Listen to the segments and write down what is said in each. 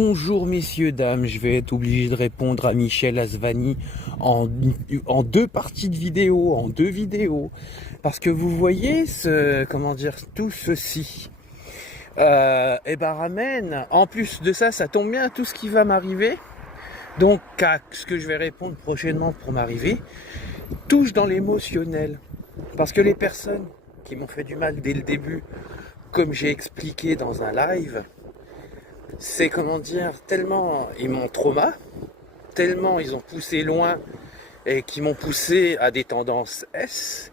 Bonjour messieurs, dames, je vais être obligé de répondre à Michel Asvani en deux parties de vidéo, en deux vidéos. Parce que vous voyez tout ceci. Ramène, en plus de ça, ça tombe bien, tout ce qui va m'arriver. Donc, à ce que je vais répondre prochainement pour m'arriver, touche dans l'émotionnel. Parce que les personnes qui m'ont fait du mal dès le début, comme j'ai expliqué dans un live, c'est tellement ils m'ont trauma, tellement ils ont poussé loin et qui m'ont poussé à des tendances S,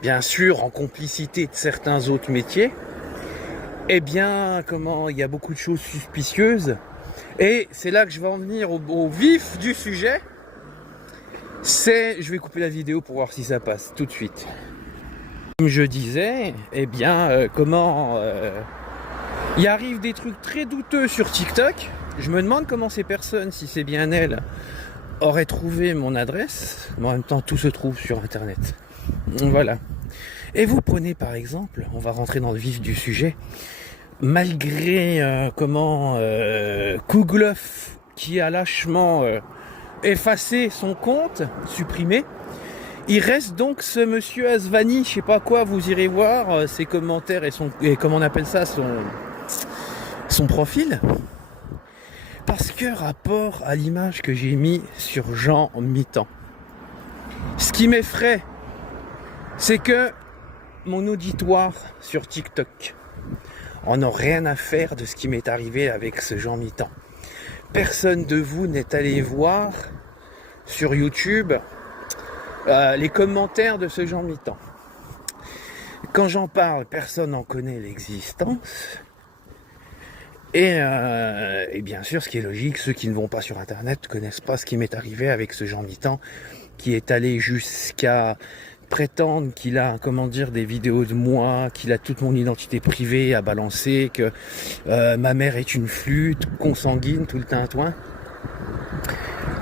bien sûr en complicité de certains autres métiers, il y a beaucoup de choses suspicieuses. Et c'est là que je vais en venir au vif du sujet. Je vais couper la vidéo pour voir si ça passe tout de suite. Comme je disais, il arrive des trucs très douteux sur TikTok. Je me demande comment ces personnes, si c'est bien elles, auraient trouvé mon adresse. Mais en même temps, tout se trouve sur Internet. Voilà. Et vous prenez par exemple, on va rentrer dans le vif du sujet, malgré Kouglof qui a lâchement effacé son compte, supprimé, il reste donc ce monsieur Asvani, je sais pas quoi, vous irez voir ses commentaires et comment on appelle ça, son profil. Parce que rapport à l'image que j'ai mis sur Jean Mittan. Ce qui m'effraie, c'est que mon auditoire sur TikTok en a rien à faire de ce qui m'est arrivé avec ce Jean Mittan. Personne de vous n'est allé voir sur YouTube les commentaires de ce Jean Mittan. Quand j'en parle, personne n'en connaît l'existence. Et bien sûr, ce qui est logique, ceux qui ne vont pas sur Internet ne connaissent pas ce qui m'est arrivé avec ce Jean Mittan, qui est allé jusqu'à prétendre qu'il a, des vidéos de moi, qu'il a toute mon identité privée à balancer, que ma mère est une flûte, consanguine, tout le tintouin.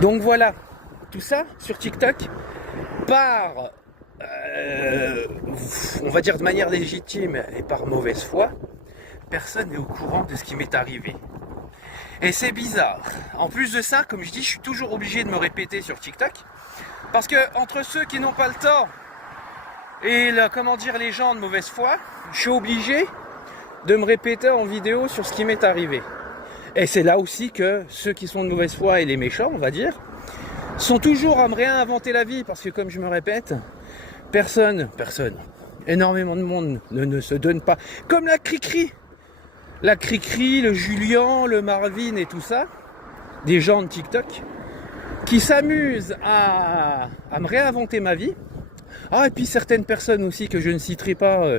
Donc voilà, tout ça sur TikTok, par, on va dire de manière légitime et par mauvaise foi, personne n'est au courant de ce qui m'est arrivé. Et c'est bizarre. En plus de ça, comme je dis, je suis toujours obligé de me répéter sur TikTok, parce que entre ceux qui n'ont pas le tort et les gens de mauvaise foi, je suis obligé de me répéter en vidéo sur ce qui m'est arrivé. Et c'est là aussi que ceux qui sont de mauvaise foi et les méchants, on va dire, sont toujours à me réinventer la vie, parce que comme je me répète, personne, énormément de monde ne se donne pas, comme la Cricri, le Julien, le Marvin et tout ça, des gens de TikTok, qui s'amusent à me réinventer ma vie. Ah, et puis certaines personnes aussi que je ne citerai pas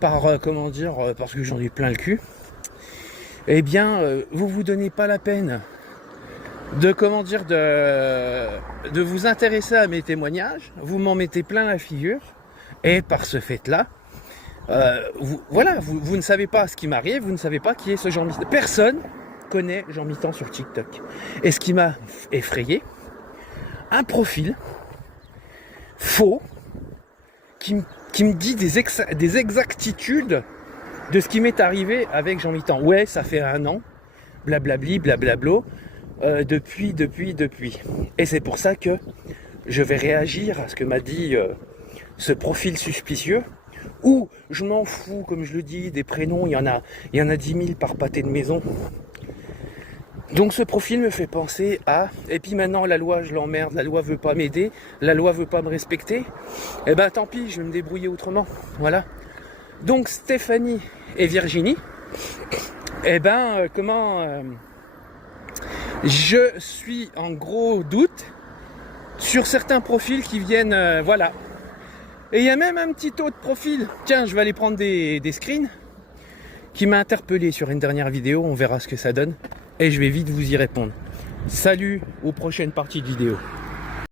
parce que j'en ai plein le cul. Vous vous donnez pas la peine de vous intéresser à mes témoignages, vous m'en mettez plein la figure, et par ce fait-là, vous ne savez pas ce qui m'arrive, vous ne savez pas qui est ce Jean Mittan. Personne connaît Jean Mittan sur TikTok. Et ce qui m'a effrayé, un profil faux qui me dit des exactitudes de ce qui m'est arrivé avec Jean Mittan. Ouais, ça fait 1 an, blablabli, blablablo, depuis. Et c'est pour ça que je vais réagir à ce que m'a dit ce profil suspicieux, où je m'en fous, comme je le dis, des prénoms, il y en a 10 000 par pâté de maison. Donc ce profil me fait penser à... Et puis maintenant la loi, je l'emmerde, la loi veut pas m'aider, la loi veut pas me respecter. Tant pis, je vais me débrouiller autrement. Voilà. Donc Stéphanie et Virginie, je suis en gros doute sur certains profils qui viennent... voilà. Et il y a même un petit autre profil, tiens, je vais aller prendre des screens, qui m'a interpellé sur une dernière vidéo, on verra ce que ça donne. Et je vais vite vous y répondre. Salut, aux prochaines parties de vidéo.